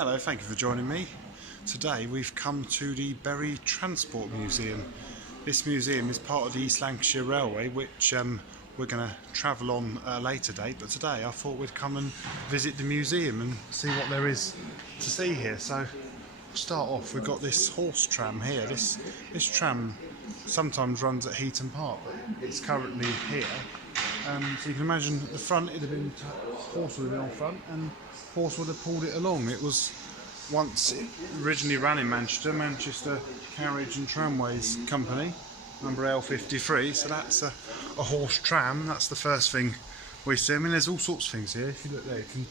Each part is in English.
Hello, thank you for joining me. Today we've come to the Bury Transport Museum. This museum is part of the East Lancashire Railway, which we're going to travel on at a later date, but today I thought we'd come and visit the museum and see what there is to see here. So we'll start off, we've got this horse tram here. This tram sometimes runs at Heaton Park, but it's currently here. So you can imagine at the front, it'd have been horse would have been on front and horse would have pulled it along. It was once it originally ran in Manchester Carriage and Tramways Company, number L53. So that's a horse tram. That's the first thing we see. I mean, there's all sorts of things here. If you look there, you can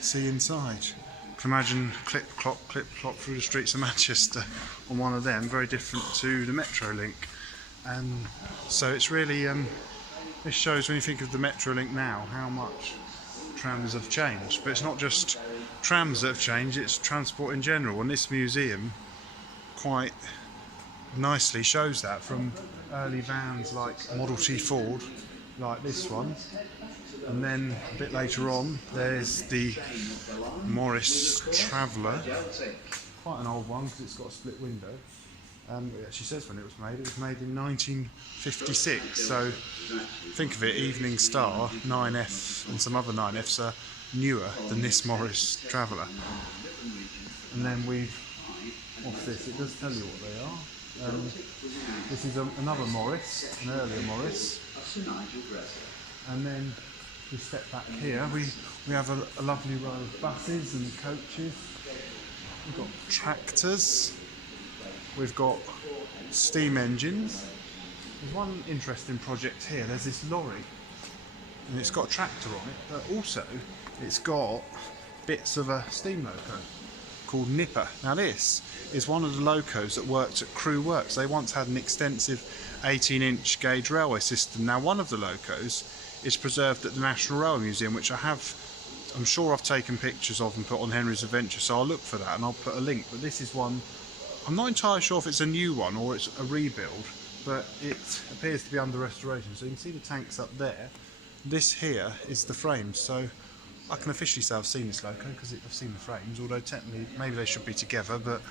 see inside. You can imagine clip clop through the streets of Manchester on one of them. Very different to the Metrolink, and so it's really this shows, when you think of the Metrolink now, how much trams have changed. But it's not just trams that have changed, it's transport in general, and this museum quite nicely shows that, from early vans like Model T Ford, like this one, and then a bit later on there's the Morris Traveller, quite an old one because it's got a split window. It actually says when it was made. It was made in 1956, so think of it, Evening Star, 9F and some other 9Fs are newer than this Morris Traveller. And then what's this? It does tell you what they are. This is another Morris, an earlier Morris. And then we step back here, we have a lovely row of buses and coaches. We've got tractors. We've got steam engines. There's one interesting project here. There's this lorry, and it's got a tractor on it, but also it's got bits of a steam loco called Nipper. Now this is one of the locos that worked at Crewe Works. They once had an extensive 18-inch gauge railway system. Now one of the locos is preserved at the National Railway Museum, which I'm sure I've taken pictures of and put on Henry's Adventure, so I'll look for that and I'll put a link. But this is one, I'm not entirely sure if it's a new one or it's a rebuild, but it appears to be under restoration. So you can see the tanks up there. This here is the frames, so I can officially say I've seen this loco because I've seen the frames, although technically maybe they should be together, but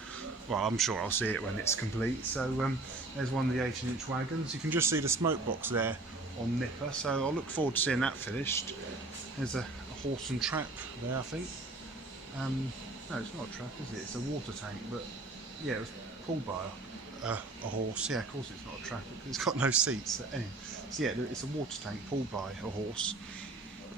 well, I'm sure I'll see it when it's complete. So there's one of the 18-inch wagons. You can just see the smoke box there on Nipper, so I'll look forward to seeing that finished. There's a horse and trap there, I think. No, it's not a trap, is it? It's a water tank, but yeah, it was pulled by a horse. Yeah, of course it's not a trap because it's got no seats. Anyway, so yeah, it's a water tank pulled by a horse.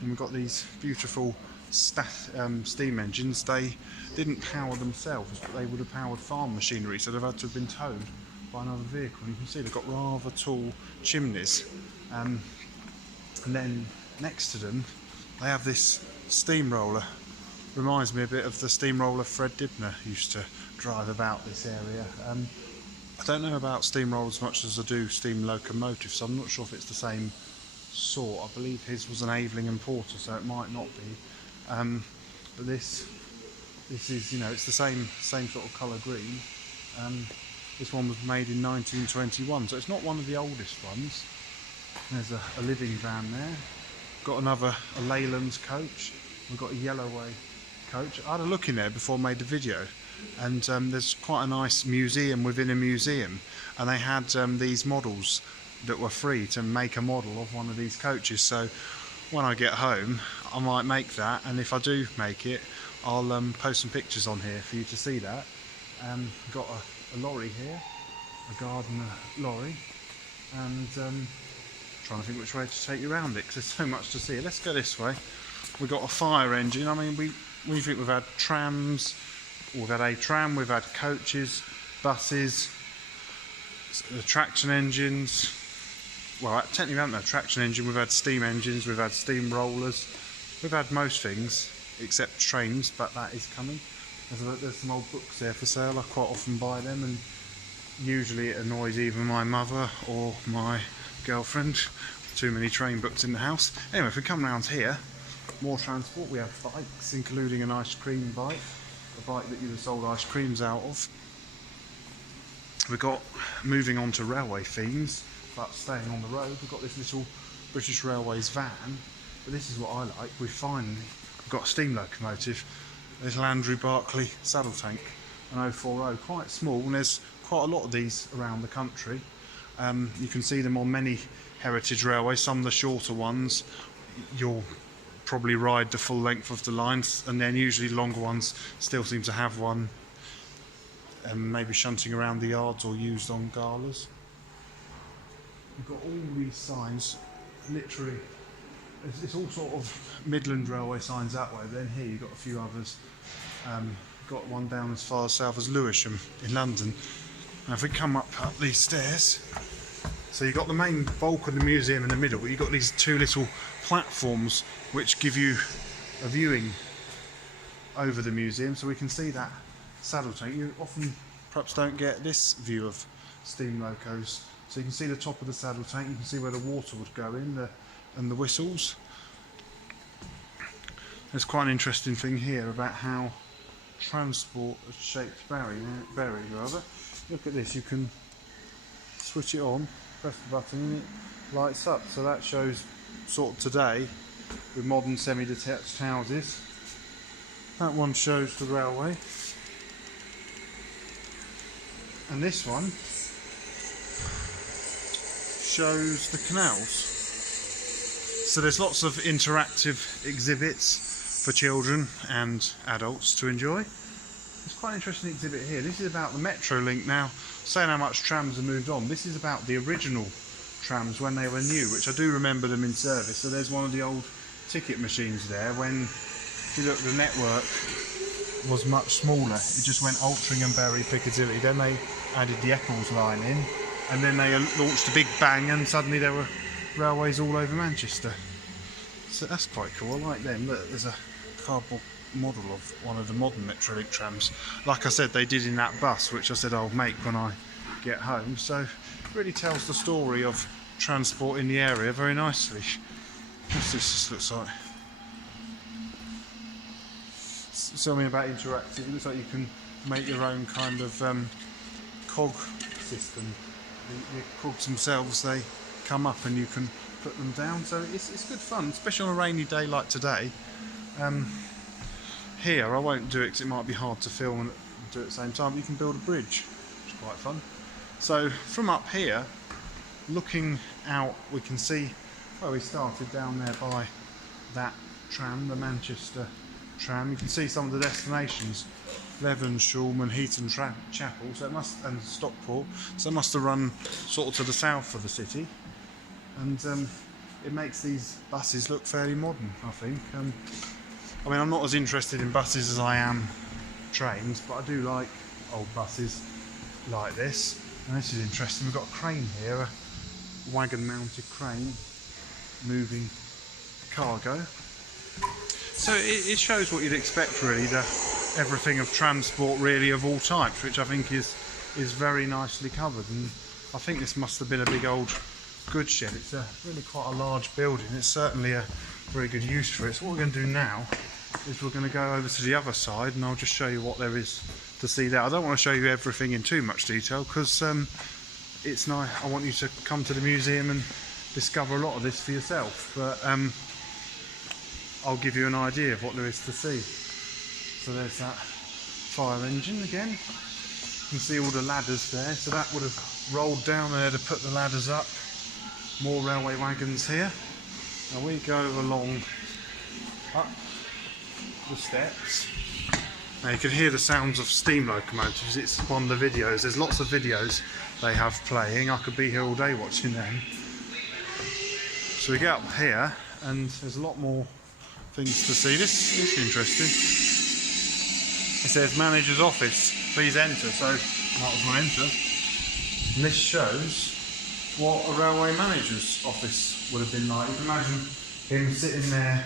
And we've got these beautiful steam engines. They didn't power themselves, but they would have powered farm machinery, so they've had to have been towed by another vehicle. And you can see they've got rather tall chimneys. And then next to them, they have this steamroller. Reminds me a bit of the steamroller Fred Dibner used to drive about this area. I don't know about steamrollers as much as I do steam locomotives, so I'm not sure if it's the same sort. I believe his was an Aveling and Porter, so it might not be. But this is, you know, it's the same sort of colour green. This one was made in 1921, so it's not one of the oldest ones. There's a living van there. Got another Leyland's coach. We've got a Yellowway coach. I had a look in there before I made the video, and there's quite a nice museum within a museum, and they had these models that were free to make a model of one of these coaches. So when I get home I might make that, and if I do make it, I'll post some pictures on here for you to see that. Got a lorry here, a Gardner lorry, and trying to think which way to take you around it because there's so much to see. Let's go this way. We've got a fire engine. I mean, we think we've had trams, we've had a tram, we've had coaches, buses, traction engines. Well, technically we haven't had a traction engine, we've had steam engines, we've had steam rollers, we've had most things except trains, but that is coming. There's some old books there for sale. I quite often buy them, and usually it annoys either my mother or my girlfriend. Too many train books in the house. Anyway, if we come round here, more transport. We have bikes, including an ice cream bike, a bike that you'd have sold ice creams out of. We've got, moving on to railway themes, but staying on the road, we've got this little British Railways van. But this is what I like. We've finally got a steam locomotive. There's Landry Barclay saddle tank, an 040, quite small, and there's quite a lot of these around the country. You can see them on many heritage railways, some of the shorter ones you'll probably ride the full length of the lines, and then usually longer ones still seem to have one, maybe shunting around the yards or used on galas. You've got all these signs, literally, it's all sort of Midland Railway signs that way, but then here you've got a few others. Got one down as far south as Lewisham in London. Now if we come up these stairs, so you've got the main bulk of the museum in the middle, but you've got these two little platforms which give you a viewing over the museum, so we can see that saddle tank. You often perhaps don't get this view of steam locos, so you can see the top of the saddle tank, you can see where the water would go in, and the whistles. There's quite an interesting thing here about how transport has shaped Bury rather. Look at this, you can switch it on, press the button and it lights up, so that shows sort of today with modern semi-detached houses. That one shows the railway, and this one shows the canals. So there's lots of interactive exhibits for children and adults to enjoy. There's quite an interesting exhibit here. This is about the Metro link. Now, saying how much trams have moved on, this is about the original trams when they were new, which I do remember them in service. So there's one of the old ticket machines there when, if you look, the network was much smaller. It just went Altrincham, Bury, Piccadilly. Then they added the Eccles line in, and then they launched a big bang, and suddenly there were railways all over Manchester. So that's quite cool. I like them. Look, there's a cardboard model of one of the modern Metrolink trams. Like I said, they did in that bus, which I said I'll make when I get home. So it really tells the story of transport in the area very nicely. What's this looks like? Something about interactive. It looks like you can make your own kind of cog system. The cogs themselves, they come up and you can put them down, so it's good fun, especially on a rainy day like today. Here I won't do it because it might be hard to film and do it at the same time, but you can build a bridge, which is quite fun. So from up here, looking out, we can see where we started down there by that tram, the Manchester tram. You can see some of the destinations, Leven, Shulman, Heaton Chapel, so it must, and Stockport, so it must have run sort of to the south of the city, and it makes these buses look fairly modern, I think. I mean, I'm not as interested in buses as I am trains, but I do like old buses like this. And this is interesting, we've got a crane here, a wagon mounted crane moving cargo. So it shows what you'd expect really, everything of transport really of all types, which I think is very nicely covered. And I think this must have been a big old goods shed. It's really quite a large building. It's certainly a very good use for it. So what we're going to do now is we're going to go over to the other side and I'll just show you what there is to see there. I don't want to show you everything in too much detail because it's nice. I want you to come to the museum and discover a lot of this for yourself, but I'll give you an idea of what there is to see. So there's that fire engine again. You can see all the ladders there, so that would have rolled down there to put the ladders up. More railway wagons here. Now we go along up the steps. Now you can hear the sounds of steam locomotives. It's one of the videos. There's lots of videos they have playing. I could be here all day watching them. So we get up here and there's a lot more things to see. This is interesting. It says manager's office, please enter. So might as well enter. And this shows what a railway manager's office would have been like. You can imagine him sitting there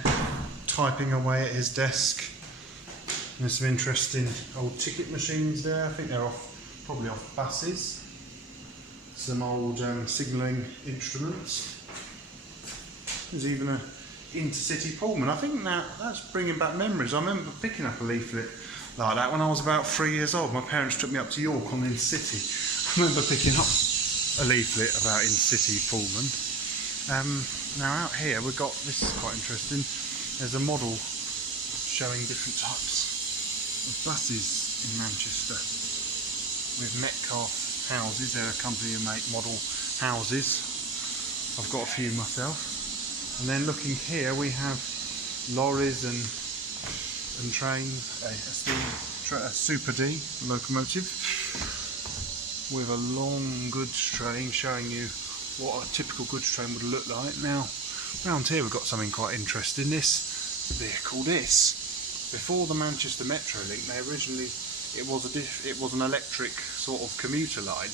typing away at his desk. There's some interesting old ticket machines there. I think they're probably off buses. Some old signalling instruments. There's even an intercity Pullman. I think that's bringing back memories. I remember picking up a leaflet like that when I was about 3 years old. My parents took me up to York on the intercity. I remember picking up a leaflet about intercity Pullman. Now out here we've got, this is quite interesting, there's a model showing different types of buses in Manchester with Metcalfe houses. They're a company who make model houses. I've got a few myself. And then looking here we have lorries and trains, a Super D locomotive with a long goods train, showing you what a typical goods train would look like. Now round here we've got something quite interesting. This vehicle, before the Manchester Metro link, it was an electric sort of commuter line,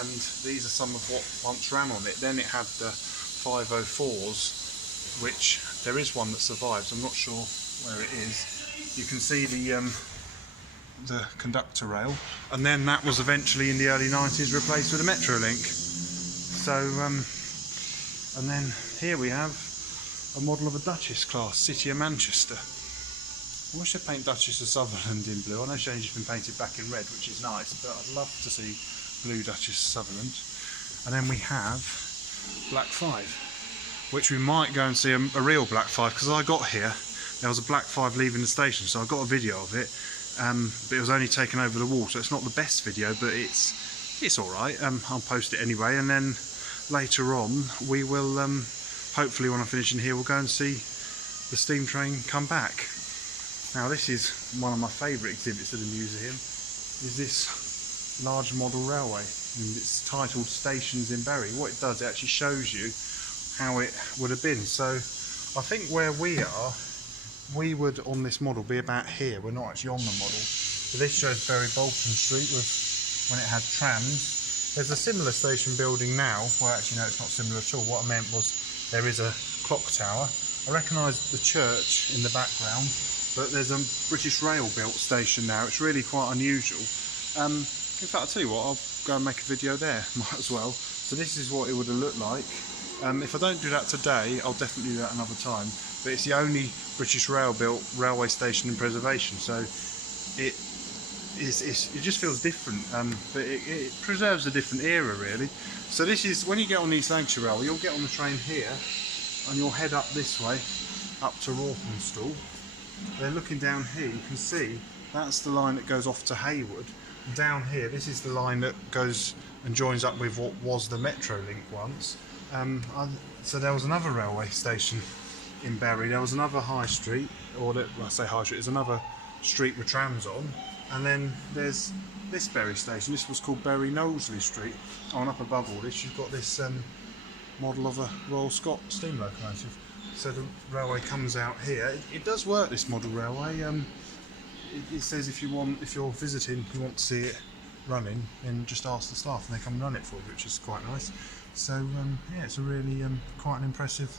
and these are some of what once ran on it. Then it had the 504s, which there is one that survives. I'm not sure where it is. You can see the conductor rail, and then that was eventually in the early 90s replaced with a Metrolink. So and then here we have a model of a Duchess class, City of Manchester. I wish they'd paint Duchess of Sutherland in blue. I know she's just been painted back in red, which is nice, but I'd love to see blue Duchess of Sutherland. And then we have Black 5, which we might go and see a real Black 5, because I got here, there was a Black 5 leaving the station, so I got a video of it, but it was only taken over the wall, so it's not the best video, but it's alright. I'll post it anyway, and then later on we will, hopefully when I finish in here, we'll go and see the steam train come back. Now this is one of my favourite exhibits of the museum, is this large model railway, and it's titled Stations in Bury. What it does, it actually shows you how it would have been. So I think where we are, we would on this model be about here. We're not actually on the model, but this shows Bury Bolton Street with when it had trams. There's a similar station building now. Well, actually no, it's not similar at all. What I meant was there is a clock tower. I recognise the church in the background, but there's a British Rail built station now. It's really quite unusual. In fact, I'll tell you what, I'll go and make a video there, might as well. So this is what it would have looked like. If I don't do that today, I'll definitely do that another time. But it's the only British Rail built railway station in preservation, so it just feels different, but it preserves a different era really. So this is, when you get on the East Lancashire Railway, you'll get on the train here, and you'll head up this way, up to Rawtenstall. Then looking down here, you can see that's the line that goes off to Haywood. And down here, this is the line that goes and joins up with what was the Metrolink once. So there was another railway station in Bury. There was another high street, or when I say high street, there's another street with trams on. And then there's this Bury station. This was called Bury Knowsley Street. Oh, and up above all this, you've got this model of a Royal Scot steam locomotive. So the railway comes out here. It does work, this model railway. It says if you're visiting, you want to see it running, then just ask the staff and they come and run it for you, which is quite nice. So yeah, it's a really quite an impressive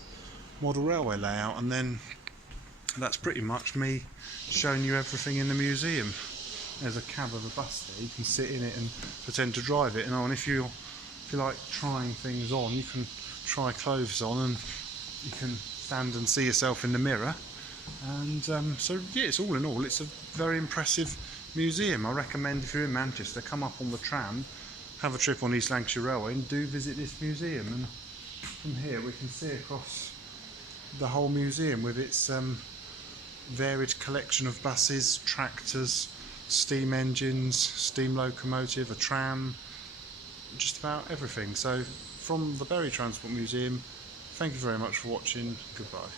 model railway layout. And then that's pretty much me showing you everything in the museum. There's a cab of a bus there. You can sit in it and pretend to drive it. And if you like trying things on, you can try clothes on, and you can stand and see yourself in the mirror. And so yeah, it's all in all, it's a very impressive museum. I recommend, if you're in Manchester, come up on the tram, have a trip on East Lancashire Railway, and do visit this museum. And from here we can see across the whole museum with its varied collection of buses, tractors, steam engines, steam locomotive, a tram, just about everything. So from the Bury Transport Museum, thank you very much for watching. Goodbye.